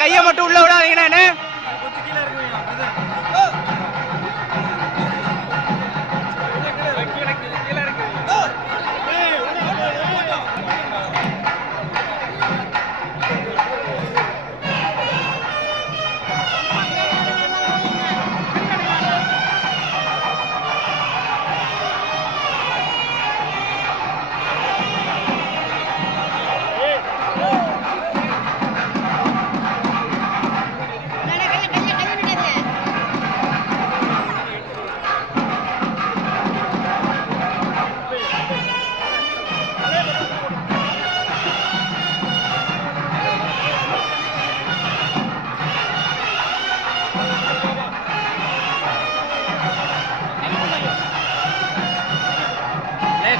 கையை மட்டும் உள்ள விடாதீங்கண்ணே.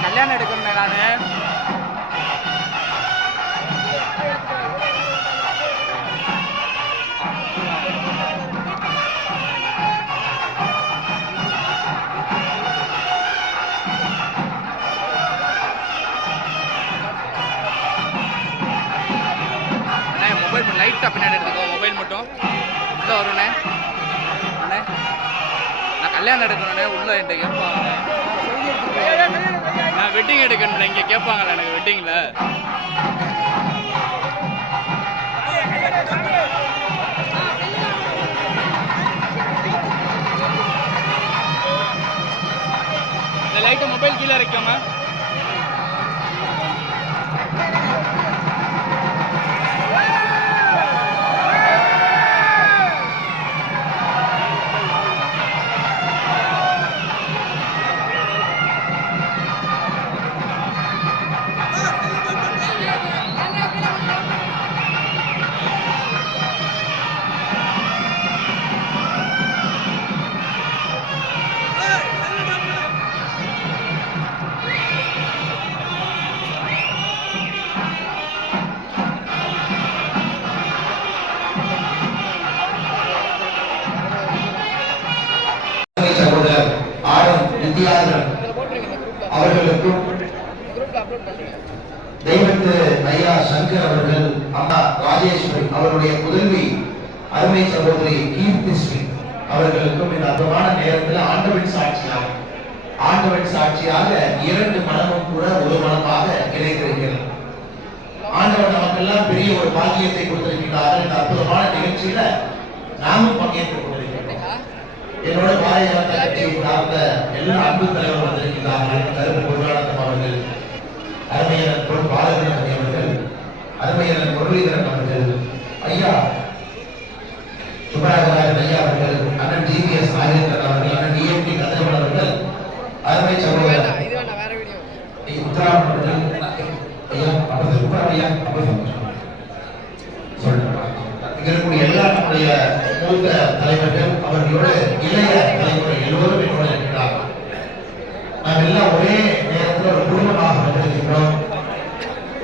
கல்யாணம் எடுக்கணும் நானு. மொபைல் லைட்டா பின்னாடி எடுத்துக்கோ. மொபைல் மட்டும் உள்ள வரும்ண்ணே. அண்ணே நான் கல்யாணம் எடுக்கணுண்ணே. உள்ள இந்த கேட்பாங்க. நான் வெட்டிங் எடுக்கணும். இங்கே கேட்பாங்களா எனக்கு வெட்டிங்கில்? இந்த லைட்டை மொபைல் கீழே வைக்காம தெய்வத்து ஐயா சங்கர் அவர்கள், அம்மா ராஜேஸ்வரி அவருடைய புதல்வி அருமை சகோதரி கீர்த்திஸ்ரீ அவர்களுக்கும் இந்த அற்புதமான நேரத்தில் ஆண்டவன் சாட்சியாக இரண்டு மனமும் கூட ஒரு மனமாக கிடைத்திருக்கிறது. ஆண்டவன் நமக்கெல்லாம் பெரிய ஒரு பாக்கியத்தை கொடுத்திருக்கிறார்கள். இந்த அற்புதமான நிகழ்ச்சியில நாமும் பங்கேற்றுக் கொண்டிருக்கிறோம். என்னோட பாரதிய ஜனதா கட்சியை சார்ந்த எல்லா அன்பு தலைவர் வந்திருக்கிறார்கள். கருப்பு பொருளாளர் அவர்கள், அருமையர் பொருள் பாலகணபதி அவர்கள், அருமையர் முரளிதரன் அவர்கள், ஐயா சுப்பராஜராஜன் ஐயா அவர்கள், அண்ணன் ஜிபிஎஸ் நாகேந்திரன் அவர்கள், அண்ணன் டிஎம்டி கதிரவன் அவர்கள், அருமை சகோதரர் உத்தராமன் அவர்கள், ஐயா அப்ப சூப்பர் ஐயா அப்ப இருக்கக்கூடிய எல்லா நம்முடைய மூத்த தலைவர்கள், அவர்களோட இளைய தலைமுறை எல்லோரும் என்னோட இருக்கிறார். நாம் எல்லாம் ஒரே நேரத்தில் ஒரு குடும்பமாக வந்திருக்கின்றோம்.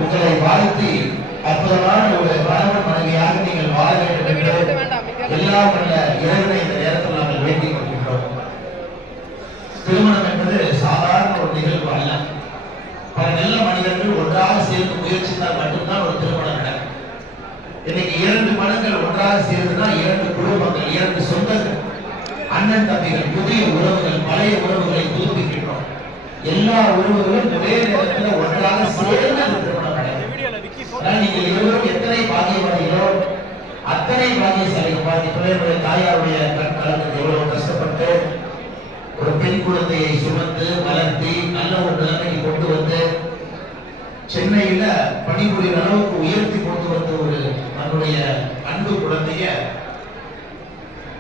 உங்களை வாழ்த்தி அற்புதமான ஒரு கணவன் மனைவியாக நீங்கள் வாழ வேண்டும் என்று எல்லாம் உள்ள இறைவனை இந்த நேரத்தில் நாங்கள் வேண்டிக் கொள்கின்றோம். திருமணம் என்பது சாதாரண ஒரு நிகழ்வு அல்ல. பல நல்ல மனிதர்கள் ஒன்றாக சேர்ந்து முயற்சித்தால் மட்டும்தான் ஒரு திருமணம் நடக்கும். இன்னைக்கு இரண்டு மனங்கள் ஒன்றாக சேர்ந்துனா இரண்டு குடும்பங்கள், இரண்டு சொந்தங்கள், அண்ணன் தம்பிகள், புதிய உறவுகள், பழைய உறவுகளை புதுப்பிக்கின்றோம். எல்லா உறவுகளும் ஒரே நேரத்தில் ஒன்றாக சேர்ந்து திருமணம் நடக்கும். நீங்கள் இருவரும் எத்தனை பாக்கியவாதிகளோ அத்தனை பாக்கியசாலிகள். இப்பவே தாயாருடைய கலந்து எவ்வளவு கஷ்டப்பட்டு ஒரு பெண் குழந்தையை சுமந்து வளர்த்தி நல்ல ஒரு நிலைமைக்கு கொண்டு வந்து சென்னையில பணிபுரியும் அளவுக்கு உயர்த்தி கொண்டு வந்த ஒரு நம்முடைய அன்பு குழந்தைய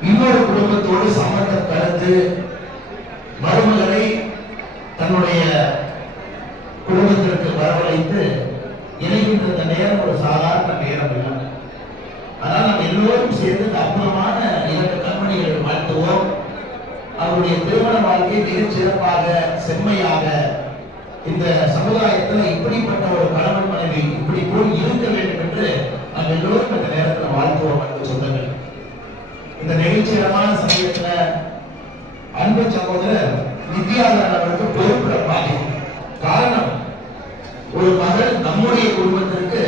இன்னொரு குடும்பத்தோடு சம்பந்தம் கலந்து மருமகளை தன்னுடைய குடும்பத்திற்கு வரவழைத்து இணைகின்ற நேரம் ஒரு சாதாரண நேரம் இல்லை. அதனால் நம்ம எல்லோரும் சேர்ந்து அற்புதமான இரண்டு கண்மணிகளை வாழ்த்துவோம். அவருடைய திருமண வாழ்க்கை மிகச் சிறப்பாக செம்மையாக இந்த சமுதாயத்தில் இப்படிப்பட்ட ஒரு கணவன் மனைவி இப்படி போய் இருக்க வேண்டும் என்று நாம் எல்லோரும் இந்த நேரத்தில் வாழ்த்துவோம். அன்பு சொந்தங்கள், இந்த நிகழ்ச்சிகரமான சமயத்தில் அன்பு சகோதரர் வித்யாதரன் அவருக்கு பொறுப்புற பாதிக்கும். காரணம், ஒரு மகள் நம்முடைய குடும்பத்திற்கு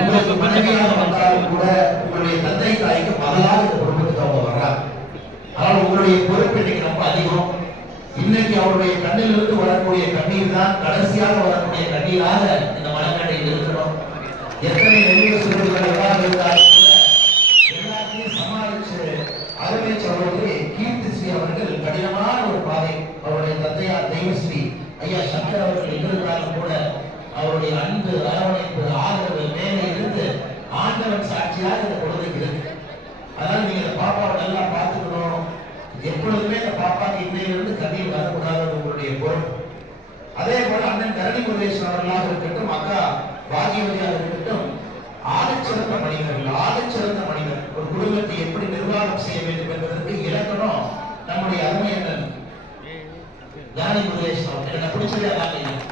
உங்களுக்கு மனைவியாக வந்தாலும் கூட உங்களுடைய தந்தை தாய்க்கு மகளாக இந்த குடும்பத்துக்கு அவங்க வர்றாங்க. ஆனால் உங்களுடைய பொறுப்பு இன்னைக்கு ரொம்ப அதிகம். இன்னைக்கு அவருடைய கண்ணிலிருந்து வரக்கூடிய கண்ணீர் தான் கடைசியாக வரக்கூடிய கண்ணீராக இந்த மனக்கண்டையில் இருக்கணும். எத்தனை நெருங்க சுருள்கள் எல்லாம் இருந்தாலும் கூட எல்லாத்தையும் சமாளிச்சு அருமை சகோதரி கீர்த்திஸ்ரீ அவர்கள் கடினமான ஒரு பாதை, அவருடைய தந்தையார் தெய்வஸ்ரீ ஐயா சங்கர் அவர்கள் இருந்தாலும் கூட அவருடைய அன்பு, அரவணைப்பு, ஆதரவு மேலே இருந்து ஆண்டவன் சாட்சியாக இந்த குழந்தைக்கு இருக்கு. அதனால நீங்க இந்த பாப்பாவை நல்லா பார்த்துக்கணும். எப்பொழுதுமே இந்த பாப்பாக்கு இன்னையிலிருந்து கண்ணீர் வரக்கூடாது, உங்களுடைய பொறுப்பு. அதே போல அண்ணன் கரணி முருகேசன் அவர்களாக இருக்கட்டும், அக்கா பாகியவதியாக இருக்கட்டும், ஆகச்சிறந்த மனிதர். ஒரு குடும்பத்தை எப்படி நிர்வாகம் செய்ய வேண்டும் என்பதற்கு இலக்கணம் நம்முடைய அருமையண்ணன் கரணி முருகேசன் அவர்கள். எனக்கு பிடிச்சதே அதான்.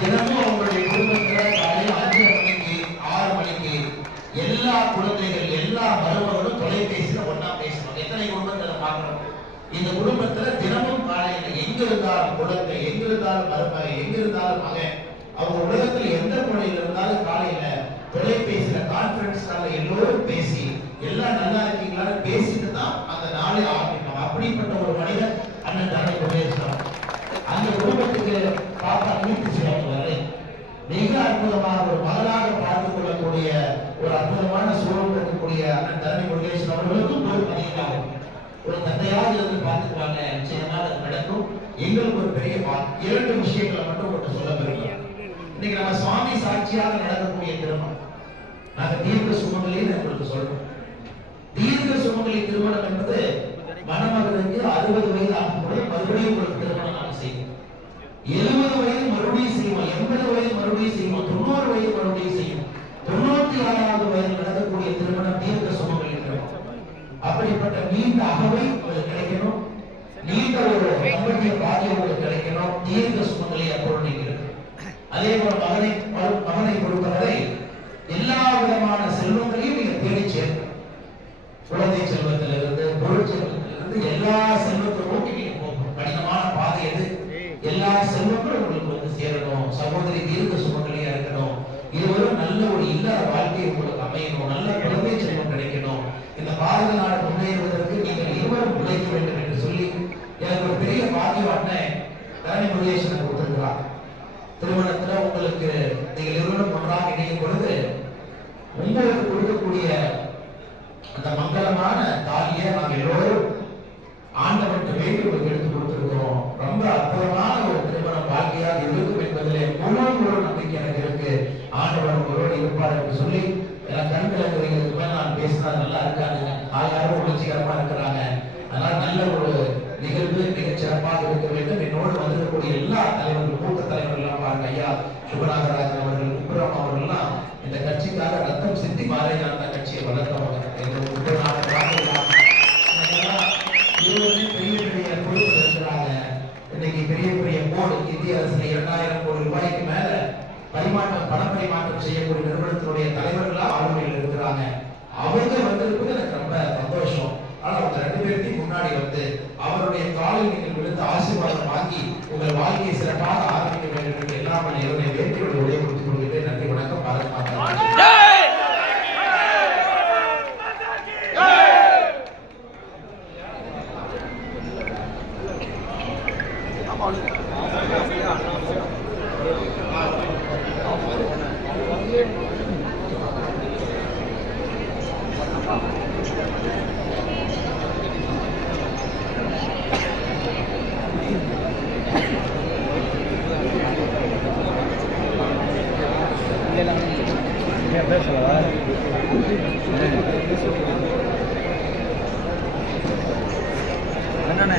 தினமும் அவங்களுடைய குடும்பத்தில் காலையில் 5 மணிக்கு 6 மணிக்கு எல்லா குழந்தைகள் எல்லா மருமகளும் தொலைபேசியில ஒன்னா பேசணும். எத்தனை குடும்பங்களை பார்க்கணும். இந்த குடும்பத்துல தினமும் காலையில எங்க இருந்தாலும் குழந்தை, எங்க இருந்தாலும் மருமகன், எங்க இருந்தாலும் மகன், அவங்க உலகத்துல எந்த மூலையில இருந்தாலும் காலையில தொலைபேசியில கான்பரன்ஸ் காலில் எல்லோரும் பேசி எல்லாம் நல்லா இருக்கீங்களான்னு பேசிட்டு தான் அந்த நாளை ஆரம்பிக்கணும். அப்படிப்பட்ட ஒரு மனிதன் அண்ணன் தானே பிரதேசம். அந்த குடும்பத்துக்கு பாப்பா நீட்டு செய்வாங்க. மிக அற்புதமாக ஒரு மகளாக பார்த்துக் கொள்ளக்கூடிய ஒரு அற்புதமான சூழல் இருக்கக்கூடிய அண்ணன் தரணி முருகேசன் அவர்களுக்கும் பொறுப்பு அதிகமாகும். ஒரு தந்தையாக இருந்து பார்த்துக்குவாங்க. நிச்சயமாக அது நடக்கும். எங்களுக்கு ஒரு பெரிய இரண்டு விஷயங்களை மட்டும் ஒன்று சொல்ல விரும்புகிறோம். இன்னைக்கு நம்ம சுவாமி சாட்சியாக நடக்கக்கூடிய திருமணம், நாங்க தீர்க்க சுமங்கலி உங்களுக்கு சொல்றோம். தீர்க்க சுமங்கலி திருமணம் என்பது மணமகனுக்கு 60 வயது ஆகும்போது மறுபடியும் ஒரு திருமணம் நாம் செய்வோம். 70 வயது மறுபடியும் செய்வோம், 80 வயது மறுபடியும் செய்வோம், 90 வயது மறுபடியும் செய்வோம். 96வது வயதில் நடக்கக்கூடிய திருமணம் தீர்க்க சுமங்கலி திருமணம். அப்படிப்பட்ட நீண்ட அகவை உங்களுக்கு கிடைக்கணும், நீண்ட ஒரு தம்பதிய பாக்கியம் உங்களுக்கு கிடைக்கணும். தீர்க்க சுமங்கலி அப்பொழுது நீங்க இருக்கு. அதே போல மகனை பொறுத்தவரை எல்லா விதமான செல்வங்களையும் நீங்க தேடி சேர்க்கணும். குழந்தை செல்வத்திலிருந்து, பொருள் செல்வத்திலிருந்து எல்லா செல்வத்தை நோக்கி நீங்க போகணும். கடினமான பாதை எது? எல்லா செல்வங்களும் உங்களுக்கு வந்து சேரணும். சகோதரி தீர்க்க சுமங்கலியா இருக்கணும். இருவரும் நல்ல ஒரு இல்லற வாழ்க்கை உங்களுக்கு அமையணும், நல்ல குழந்தை செல்வம் கிடைக்கணும், இந்த பாரத நாடு முன்னேறுவதற்கு நீங்கள் இருவரும் உழைக்க வேண்டும் என்று சொல்லி எனக்கு ஒரு பெரிய பாக்கியம் அண்ணன் தரணி முருகேசன் கொடுத்திருக்கிறார். திருமணத்துல உங்களுக்கு நீங்கள் இருவரும் ஒன்றாக இணையும் பொழுது உங்களுக்கு கொடுக்கக்கூடிய அந்த மங்களமான தாலியை நாங்கள் எல்லோரும் ஆண்டவன் வேண்டி உங்களுக்கு எடுத்து கொடுத்திருக்கிறோம். ரொம்ப அற்புதமான ஒரு திருமண வாழ்க்கையாக இருக்கும் என்பதிலே முழு நம்பிக்கை எனக்கு இருக்கு. ஆண்டவன் உங்களோடு இருப்பார் என்று சொல்லி கண்கிழங்குறதுக்கு மேல நான் பேசினா நல்லா இருக்காங்க, ஆயாரும் உணர்ச்சிகரமா இருக்கிறாங்க. அதனால நல்ல ஒரு நிகழ்வு மிகச் சிறப்பாக இருக்க வேண்டும். என்னோடு வந்திருக்கக்கூடிய எல்லா தலைவர்கள், மூத்த தலைவர்கள் எல்லாம் பாருங்க, ஐயா சுபநாகராஜன் அவர்கள், குப்புரம் அவர்கள் எல்லாம் இந்த கட்சிக்காக ரத்தம் சிந்தி பாரதிய ஜனதா கட்சியை வளர்த்தவங்க. பெரிய பெரிய பொறுப்பு இருக்கிறாங்க. இன்னைக்கு பெரிய பெரிய போர்டு இந்திய அரசுல 2000 கோடி ரூபாய்க்கு மேல பண பரிமாற்றம் செய்யக்கூடிய நிறுவனத்தினுடைய தலைவர்களா ஆளுமையில் இருக்கிறாங்க. அவங்க வந்திருப்பது எனக்கு ரொம்ப சந்தோஷம். ஆனா அவங்க 2 பேருக்கும் முன்னாடி வந்து அவருடைய காலில் நீங்கள் விழுந்து ஆசீர்வாதம் வாங்கி உங்கள் வாழ்க்கையை சிறப்பாக ஆரம்பிக்க வேண்டும் என்று எல்லாம் இவருடைய வேட்கையோட உடைய கொடுத்துக் கொள்கிறேன். நன்றி, வணக்கம். பாரத் மாதா. என்னண்ணே